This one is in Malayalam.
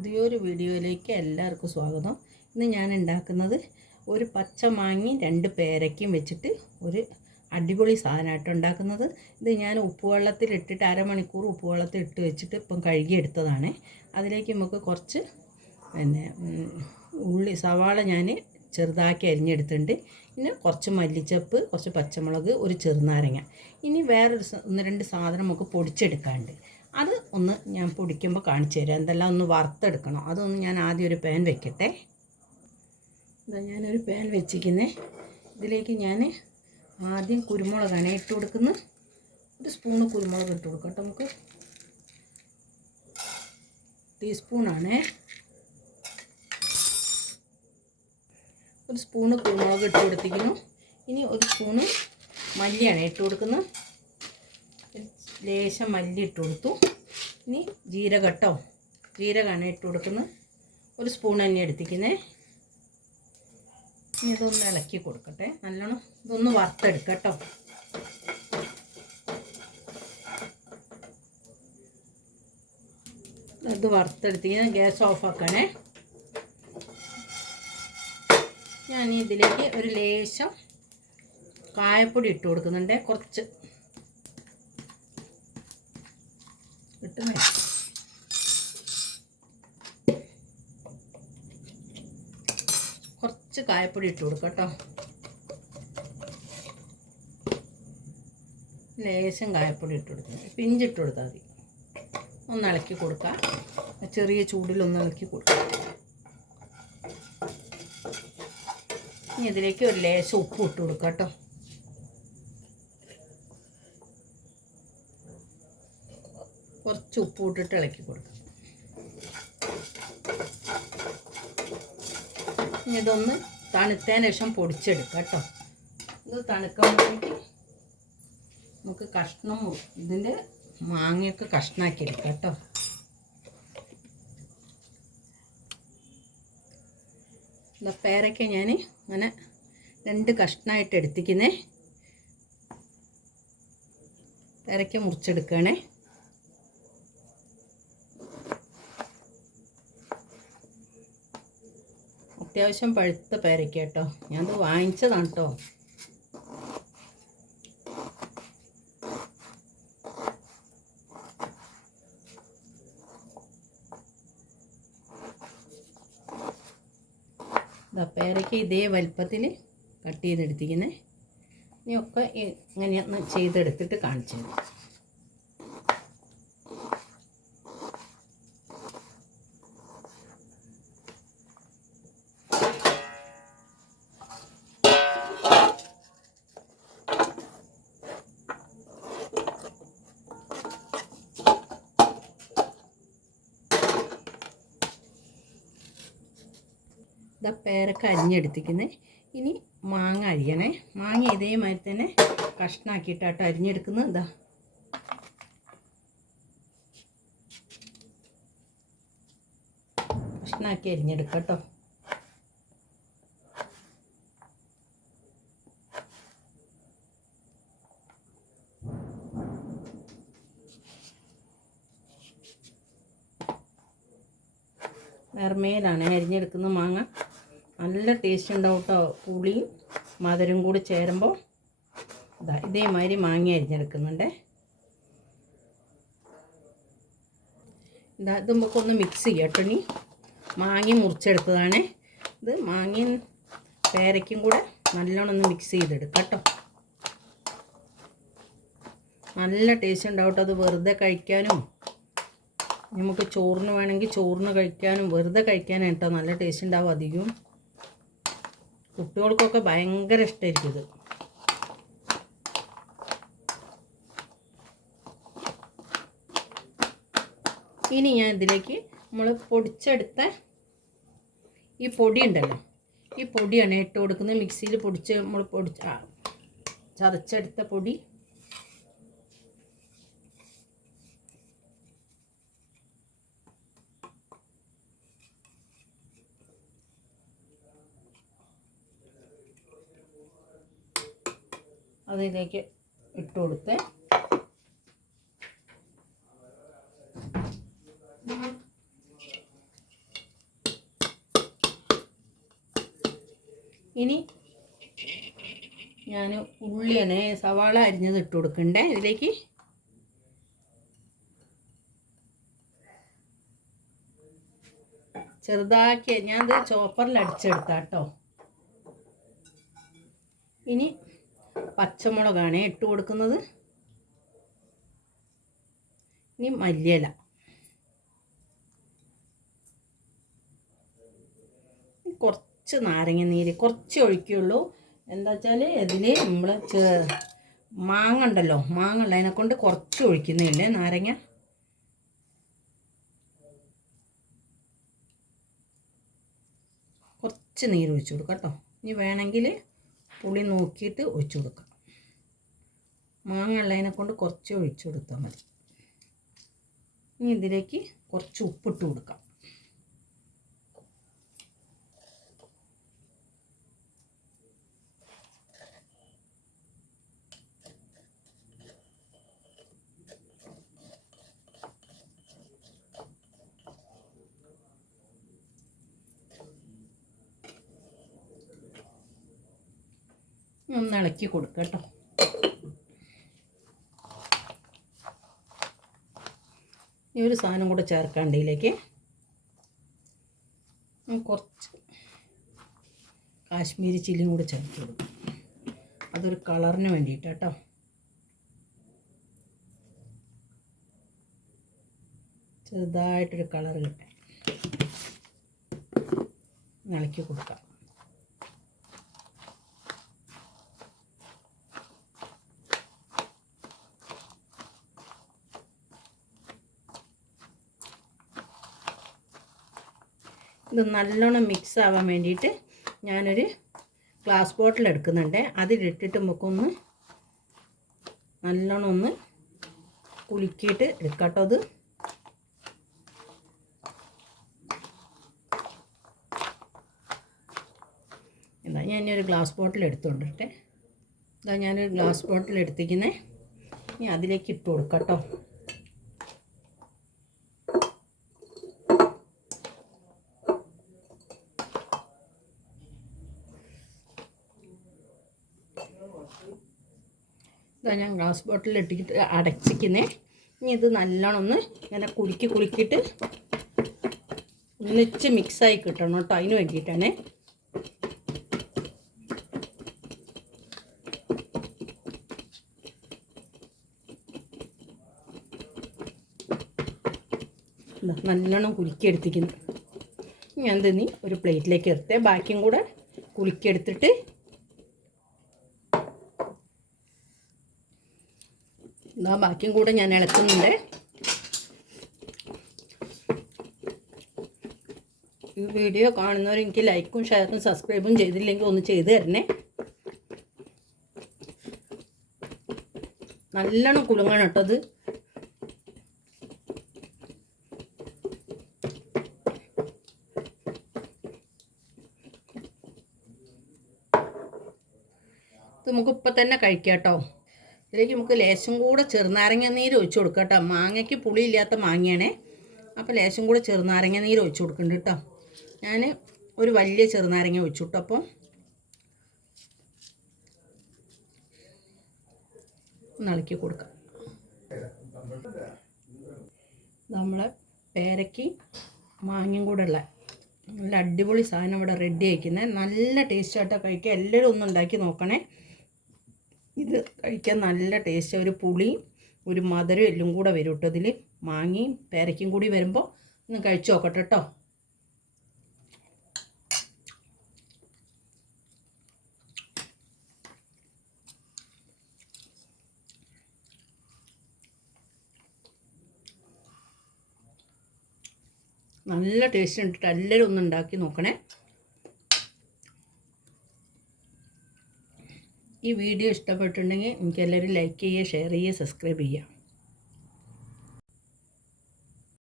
പുതിയൊരു വീഡിയോയിലേക്ക് എല്ലാവർക്കും സ്വാഗതം. ഇന്ന് ഞാൻ ഉണ്ടാക്കുന്നത് ഒരു പച്ച മാങ്ങയും 2 പേരയ്ക്കും വെച്ചിട്ട് ഒരു അടിപൊളി സാധനമായിട്ട് ഉണ്ടാക്കുന്നത്. ഇത് ഞാൻ ഉപ്പുവെള്ളത്തിലിട്ടിട്ട് അരമണിക്കൂർ ഉപ്പുവെള്ളത്തിൽ വെച്ചിട്ട് ഇപ്പം കഴുകിയെടുത്തതാണ്. അതിലേക്ക് നമുക്ക് കുറച്ച് സവാള ഞാൻ ചെറുതാക്കി അരിഞ്ഞെടുത്തിട്ടുണ്ട്. പിന്നെ കുറച്ച് മല്ലിച്ചപ്പ്, കുറച്ച് പച്ചമുളക്, ഒരു ചെറുനാരങ്ങ. ഇനി വേറൊരു 1-2 സാധനം നമുക്ക് പൊടിച്ചെടുക്കാനുണ്ട്. അത് ഒന്ന് ഞാൻ പൊടിക്കുമ്പോൾ കാണിച്ചു തരാം. എന്തെല്ലാം ഒന്ന് വറുത്തെടുക്കണം. അതൊന്ന് ഞാൻ ആദ്യം ഒരു പാൻ വെക്കട്ടെ. ഇതാ ഞാനൊരു പാൻ വെച്ചിരിക്കുന്നത്. ഇതിലേക്ക് ഞാൻ ആദ്യം കുരുമുളകാണ് ഇട്ട് കൊടുക്കുന്നത്. ഒരു സ്പൂണ് കുരുമുളക് ഇട്ട് കൊടുക്കട്ടെ. നമുക്ക് ടീസ്പൂണാണ്. ഒരു സ്പൂണ് കുരുമുളക് ഇട്ട് കൊടുത്തിരിക്കുന്നു. ഇനി ഒരു സ്പൂണ് മല്ലിയാണ് ഇട്ട് കൊടുക്കുന്നത്. ലേശം മല്ലി ഇട്ട് കൊടുത്തു. ഇനി ജീരകമാണ് ഇട്ട് കൊടുക്കുന്നത്. ഒരു സ്പൂൺ തന്നെ എടുത്തിരിക്കുന്നത്. ഇനി ഇതൊന്ന് ഇളക്കി കൊടുക്കട്ടെ. നല്ലോണം ഇതൊന്ന് വറുത്തെടുക്കട്ടോ. ഇത് വറുത്തെടുത്തിരിക്കുന്നത്. ഗ്യാസ് ഓഫാക്കണേ. ഞാൻ ഇതിലേക്ക് ഒരു ലേശം കായപ്പൊടി ഇട്ട് കൊടുക്കുന്നുണ്ട്. കുറച്ച് കായപ്പൊടി ഇട്ട് കൊടുക്കാം കേട്ടോ. ലേശം കായപ്പൊടി ഇട്ട് കൊടുക്കുന്നത്. പിഞ്ചിട്ട് കൊടുത്താൽ മതി. ഒന്ന് ഇളക്കി കൊടുക്കാം. ചെറിയ ചൂടിലൊന്ന് ഇളക്കി കൊടുക്കാം. ഇനി ഇതിലേക്ക് ഒരു ലേശം ഉപ്പ് ഇട്ട് കൊടുക്കാം കേട്ടോ. കുറച്ച് ഉപ്പ് ഇട്ടിട്ട് ഇളക്കി കൊടുക്കാം. ഇനി ഇതൊന്ന് തണുത്തതിന് ശേഷം പൊടിച്ചെടുക്കാം കേട്ടോ. ഇത് തണുക്കുമ്പോഴേക്ക് നമുക്ക് ഇതിൻ്റെ മാങ്ങയൊക്കെ കഷ്ണമാക്കി എടുക്കാം കേട്ടോ. പേരയ്ക്ക ഞാൻ അങ്ങനെ 2 കഷ്ണമായിട്ട് എടുത്തിരിക്കുന്നേ. പേരയ്ക്ക മുറിച്ചെടുക്കണേ. അത്യാവശ്യം പഴുത്ത പേരയ്ക്ക കേട്ടോ. ഞാനത് വാങ്ങിച്ചതാണ് കേട്ടോ. പേരയ്ക്ക ഇതേ വലുപ്പത്തിൽ കട്ട് ചെയ്തെടുത്തിരിക്കുന്നത്. ഇനിയൊക്കെ ഇങ്ങനെയൊന്ന് ചെയ്തെടുത്തിട്ട് കാണിച്ചു തരാം. ഇതാ പേരക്ക അരിഞ്ഞെടുത്തിരിക്കുന്നത്. ഇനി മാങ്ങ അരിയണേ. മാങ്ങ ഇതേമാതിരി തന്നെ കഷ്ണാക്കിയിട്ടാട്ടോ അരിഞ്ഞെടുക്കുന്നത്. ഇതാ കഷ്ണാക്കി അരിഞ്ഞെടുക്കാം കേട്ടോ. നേർമേലാണ് അരിഞ്ഞെടുക്കുന്ന മാങ്ങ. നല്ല ടേസ്റ്റ് ഉണ്ടാവും കേട്ടോ. പുളിയും മധുരം കൂടി ചേരുമ്പോൾ ഇതേമാതിരി മാങ്ങ അരിഞ്ഞെടുക്കുന്നുണ്ട്. ഇത് നമുക്കൊന്ന് മിക്സ് ചെയ്യാം കേട്ടോ. ഇനി മാങ്ങ മുറിച്ചെടുത്തതാണ്. ഇത് മാങ്ങയും പേരയ്ക്കും കൂടെ നല്ലോണം ഒന്ന് മിക്സ് ചെയ്തെടുക്കാം കേട്ടോ. നല്ല ടേസ്റ്റ് ഉണ്ടാവും കേട്ടോ. അത് വെറുതെ കഴിക്കാനും നമുക്ക് ചോറിന് വേണമെങ്കിൽ ചോറിന് കഴിക്കാനും വെറുതെ കഴിക്കാനും കേട്ടോ നല്ല ടേസ്റ്റ് ഉണ്ടാവും. അധികവും കുട്ടികൾക്കൊക്കെ ഭയങ്കര ഇഷ്ടമായിരിക്കും ഇത്. ഇനി ഞാൻ ഇതിലേക്ക് നമ്മൾ പൊടിച്ചെടുത്ത ഈ പൊടി ഉണ്ടല്ലോ, ഈ പൊടിയാണ് ഇട്ട് കൊടുക്കുന്നത്. മിക്സിയിൽ നമ്മൾ ചതച്ചെടുത്ത പൊടി അതിലേക്ക് ഇട്ട് കൊടുത്ത് ഇനി ഞാൻ ഉള്ളിയാണ് സവാള അരിഞ്ഞത് ഇട്ട് കൊടുക്കണ്ടേ ഇതിലേക്ക്. ചെറുതാക്കി ഞാനത് ചോപ്പറിൽ അടിച്ചെടുത്താട്ടോ. ഇനി പച്ചമുളകാണ് ഇട്ട് കൊടുക്കുന്നത്. ഇനി മല്ലിയില, കുറച്ച് നാരങ്ങ നീര് കുറച്ച് ഒഴിക്കുള്ളൂ. എന്താ വെച്ചാൽ ഇതിൽ നമ്മൾ മാങ്ങ ഉണ്ടല്ലോ, മാങ്ങ ഉള്ളതിനെ കൊണ്ട് കുറച്ച് ഒഴിക്കുന്നില്ലേ നാരങ്ങ. കുറച്ച് നീര് ഒഴിച്ചു കൊടുക്കാം കേട്ടോ. ഇനി വേണമെങ്കിൽ പുളി നോക്കിയിട്ട് ഒഴിച്ചു കൊടുക്കാം. മാങ്ങ ഉള്ളതിനെ കൊണ്ട് കുറച്ച് ഒഴിച്ചു കൊടുത്താൽ മതി. ഇനി ഇതിലേക്ക് കുറച്ച് ഉപ്പിട്ട് കൊടുക്കാം. ഒന്ന് ഇളക്കി കൊടുക്കുക കേട്ടോ. ഈ ഒരു സാധനം കൂടെ ചേർക്കാണ്ട് ഇതിലേക്ക് കുറച്ച് കാശ്മീരി ചില്ലിയും കൂടെ ചേർത്ത് കൊടുക്കും. അതൊരു കളറിന് വേണ്ടിയിട്ടാണ് കേട്ടോ. ചെറുതായിട്ടൊരു കളർ കിട്ടാൻ ഇളക്കി കൊടുക്കാം. ഇത് നല്ലോണം മിക്സ് ആവാൻ വേണ്ടിയിട്ട് ഞാനൊരു ഗ്ലാസ് ബോട്ടിൽ എടുക്കുന്നുണ്ട്. അതിലിട്ടിട്ട് നമുക്കൊന്ന് നല്ലോണം ഒന്ന് കുലുക്കിയിട്ട് എടുക്കാട്ടോ. അത് എന്താ ഞാനൊരു ഗ്ലാസ് ബോട്ടിൽ എടുത്തുകൊണ്ടിട്ടെ. ഇതാ ഞാനൊരു ഗ്ലാസ് ബോട്ടിൽ എടുത്തിരിക്കുന്നത്. ഇനി അതിലേക്ക് ഇട്ട് കൊടുക്കാട്ടോ. ഇതാ ഞാൻ ഗ്ലാസ് ബോട്ടിൽ ഇട്ടിട്ട് അടച്ചിരിക്കുന്നേ. ഇനി ഇത് നല്ലോണം ഒന്ന് ഇങ്ങനെ കുലുക്കിയിട്ട് ഒന്നിച്ച് മിക്സായി കിട്ടണം കേട്ടോ. അതിന് വേണ്ടിയിട്ടാണ്. നല്ലോണം കുലുക്കിയെടുത്തിരിക്കുന്നു. ഞാൻ ഇതിനി ഒരു പ്ലേറ്റിലേക്ക് എടുത്തേ. ബാക്കിയും കൂടെ കുലുക്കിയെടുത്തിട്ട് എന്നാ ബാക്കിയും കൂടെ ഞാൻ ഇളക്കുന്നുണ്ട്. ഈ വീഡിയോ കാണുന്നവർ എനിക്ക് ലൈക്കും ഷെയറും സബ്സ്ക്രൈബും ചെയ്തില്ലെങ്കിൽ ഒന്ന് ചെയ്ത് തരണേ. നല്ലോണം കുലുങ്ങണം കേട്ടോ. അത് നമുക്ക് ഇപ്പം തന്നെ കഴിക്കാം കേട്ടോ. ഇതിലേക്ക് നമുക്ക് ലേശം കൂടെ ചെറുനാരങ്ങ നീര് ഒഴിച്ച് കൊടുക്കാം കേട്ടോ. മാങ്ങയ്ക്ക് പുളിയില്ലാത്ത മാങ്ങയാണേ. അപ്പോൾ ലേശം കൂടെ ചെറുനാരങ്ങ നീര് ഒഴിച്ച് കൊടുക്കുന്നുണ്ട് കേട്ടോ. ഞാൻ ഒരു വലിയ ചെറുനാരങ്ങ ഒഴിച്ചു കേട്ടോ. അപ്പോൾ ഒന്ന് ഇളക്കി കൊടുക്കാം. നമ്മളെ പേരയ്ക്ക് മാങ്ങയും കൂടെ ഉള്ള നല്ല അടിപൊളി സാധനം ഇവിടെ റെഡി ആയിരിക്കുന്നത്. നല്ല ടേസ്റ്റായിട്ടോ കഴിക്കുക. എല്ലാവരും ഒന്ന് ഉണ്ടാക്കി നോക്കണേ. ഇത് കഴിക്കാൻ നല്ല ടേസ്റ്റ്. ഒരു പുളി ഒരു മധുരം എല്ലാം കൂടെ വരും കേട്ടോ. ഇതിൽ മാങ്ങയും പേരയ്ക്കും കൂടി വരുമ്പോൾ ഒന്ന് കഴിച്ചു നോക്കട്ടെ കേട്ടോ. നല്ല ടേസ്റ്റ് ഉണ്ട്. എല്ലാവരും ഒന്ന് ഉണ്ടാക്കി നോക്കണേ. ഈ വീഡിയോ ഇഷ്ടപ്പെട്ടിട്ടുണ്ടെങ്കിൽ എനിക്ക് എല്ലാവരും ലൈക്ക് ചെയ്യുക, ഷെയർ ചെയ്യുക, സബ്സ്ക്രൈബ് ചെയ്യുക.